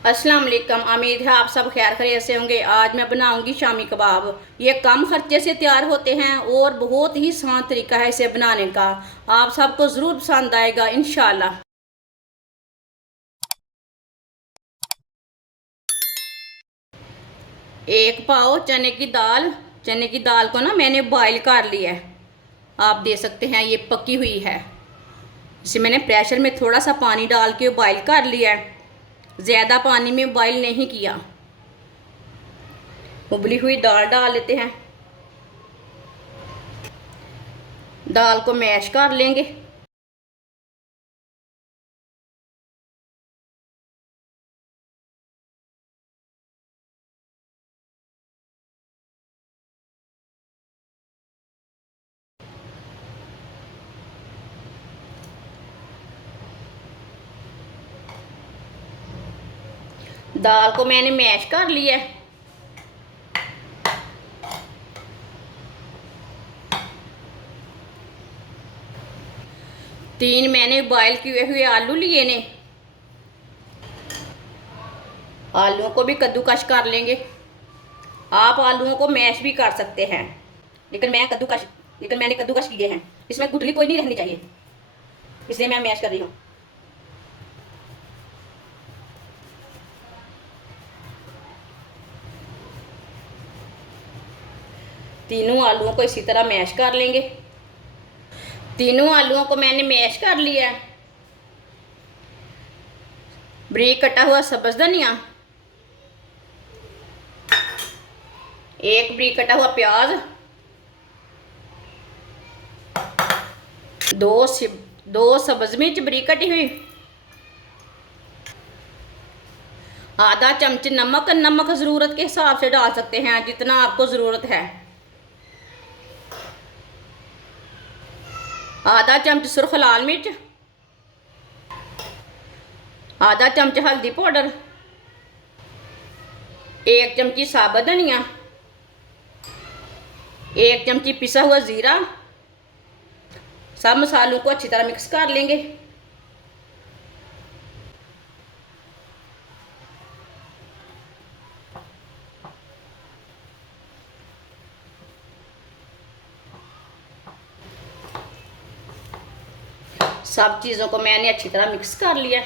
अस्सलाम वालेकुम। उम्मीद है आप सब खैर खैरियत से होंगे। आज मैं बनाऊंगी शामी कबाब। ये कम खर्चे से तैयार होते हैं और बहुत ही आसान तरीका है इसे बनाने का। आप सबको ज़रूर पसंद आएगा इंशाल्लाह। एक पाव चने की दाल को ना मैंने बॉईल कर लिया है। आप देख सकते हैं ये पकी हुई है। इसे मैंने प्रेशर में थोड़ा सा पानी डाल के बॉईल कर लिया है। ज़्यादा पानी में बॉईल नहीं किया। उबली हुई दाल डाल लेते हैं। दाल को मैश कर लेंगे। दाल को मैंने मैश कर लिया है। तीन मैंने बॉयल किए हुए आलू लिए ने। आलूओं को भी कद्दूकश कर लेंगे। आप आलूओं को मैश भी कर सकते हैं, लेकिन मैंने कद्दूकश किए हैं। इसमें गुठली कोई नहीं रहनी चाहिए, इसलिए मैं मैश कर रही हूँ। तीनों आलूओं को इसी तरह मैश कर लेंगे। तीनों आलूओं को मैंने मैश कर लिया है। बारीक कटा हुआ सब्ज धनिया, एक बारीक कटा हुआ प्याज, दो सब्ज मिर्च बारीक कटी हुई, आधा चम्मच नमक। नमक ज़रूरत के हिसाब से डाल सकते हैं, जितना आपको ज़रूरत है। आधा चम्मच सुर्ख लाल मिर्च, आधा चम्मच हल्दी पाउडर, एक चमची साबुत धनिया, एक चमची पिसा हुआ ज़ीरा। सब मसालों को अच्छी तरह मिक्स कर लेंगे। सब चीज़ों को मैंने अच्छी तरह मिक्स कर लिया।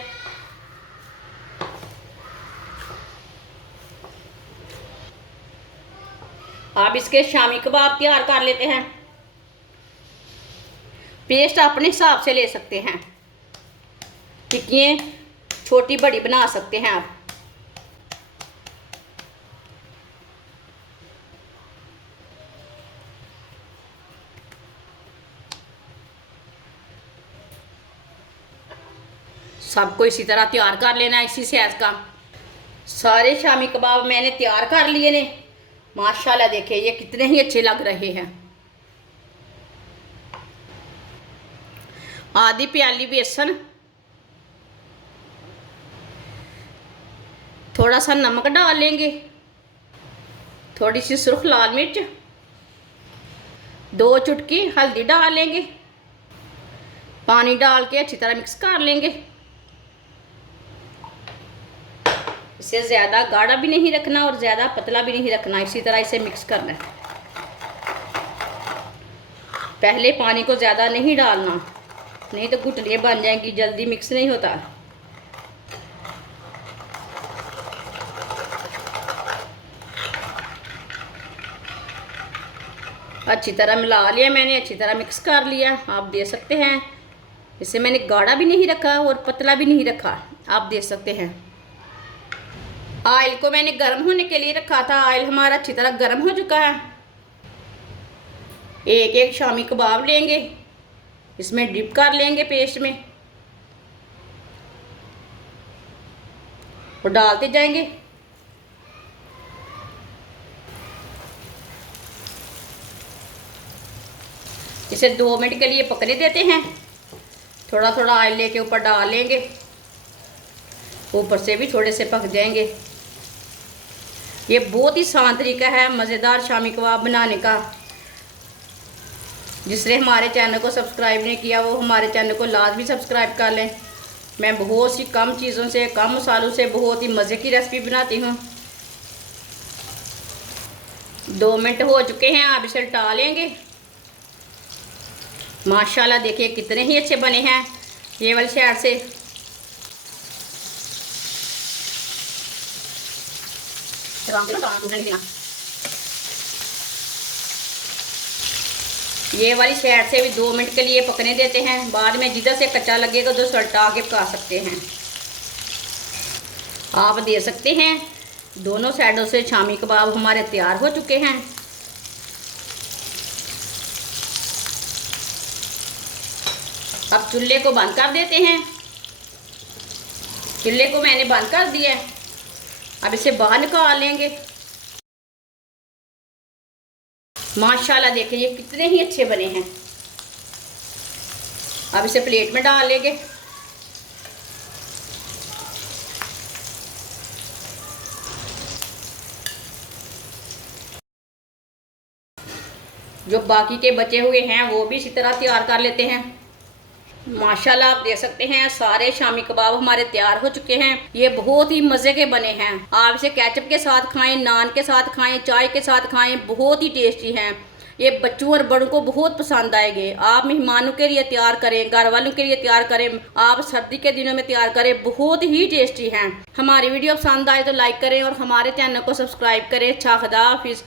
अब इसके शामी कबाब तैयार कर लेते हैं। पेस्ट अपने हिसाब से ले सकते हैं। टिक्कियाँ छोटी बड़ी बना सकते हैं आप। सबको इसी तरह तैयार कर लेना है, इसी साइज का। सारे शामी कबाब मैंने तैयार कर लिए ने। माशाल्लाह देखिए ये कितने ही अच्छे लग रहे हैं। आधी प्याली बेसन, थोड़ा सा नमक डाल लेंगे, थोड़ी सी सुर्ख लाल मिर्च, 2 चुटकी हल्दी डाल लेंगे। पानी डाल के अच्छी तरह मिक्स कर लेंगे। इसे ज़्यादा गाढ़ा भी नहीं रखना और ज़्यादा पतला भी नहीं रखना, इसी तरह इसे मिक्स करना है। पहले पानी को ज़्यादा नहीं डालना, नहीं तो गुठलियाँ बन जाएंगी, जल्दी मिक्स नहीं होता। अच्छी तरह मिला लिया मैंने, अच्छी तरह मिक्स कर लिया। आप देख सकते हैं इसे मैंने गाढ़ा भी नहीं रखा और पतला भी नहीं रखा, आप देख सकते हैं। ऑयल को मैंने गर्म होने के लिए रखा था। ऑयल हमारा अच्छी तरह गर्म हो चुका है। एक एक शामी कबाब लेंगे, इसमें डिप कर लेंगे पेस्ट में और डालते जाएंगे। इसे 2 मिनट के लिए पकने देते हैं। थोड़ा थोड़ा ऑयल लेके ऊपर डाल लेंगे, ऊपर से भी थोड़े से पक जाएंगे। ये बहुत ही आसान तरीका है मज़ेदार शामी कबाब बनाने का। जिसने हमारे चैनल को सब्सक्राइब नहीं किया वो हमारे चैनल को लाजमी सब्सक्राइब कर लें। मैं बहुत सी कम चीज़ों से, कम मसालों से बहुत ही मज़े की रेसिपी बनाती हूँ। 2 मिनट हो चुके हैं, आप इसे उल्टा लेंगे। माशाल्लाह देखिए कितने ही अच्छे बने हैं ये वाली साइड से। ये वाली साइड से भी 2 मिनट के लिए पकने देते हैं। बाद में जिधर से कच्चा लगेगा तो उल्टा के पका सकते हैं। आप देख सकते हैं दोनों साइडों से शामी कबाब हमारे तैयार हो चुके हैं। अब चूल्हे को बंद कर देते हैं। चूल्हे को मैंने बंद कर दिया है। अब इसे बाहर निकाल लेंगे। माशाल्लाह देखिए ये कितने ही अच्छे बने हैं। अब इसे प्लेट में डाल लेंगे। जो बाकी के बचे हुए हैं वो भी इसी तरह तैयार कर लेते हैं। माशाल्लाह आप देख सकते हैं सारे शामी कबाब हमारे तैयार हो चुके हैं। ये बहुत ही मज़े के बने हैं। आप इसे केचप के साथ खाएं, नान के साथ खाएं, चाय के साथ खाएं, बहुत ही टेस्टी हैं। ये बच्चों और बड़ों को बहुत पसंद आएंगे। आप मेहमानों के लिए तैयार करें, घर वालों के लिए तैयार करें, आप सर्दी के दिनों में तैयार करें, बहुत ही टेस्टी हैं। हमारी वीडियो पसंद आए तो लाइक करें और हमारे चैनल को सब्सक्राइब करें। अच्छा, खुदा हाफिज़।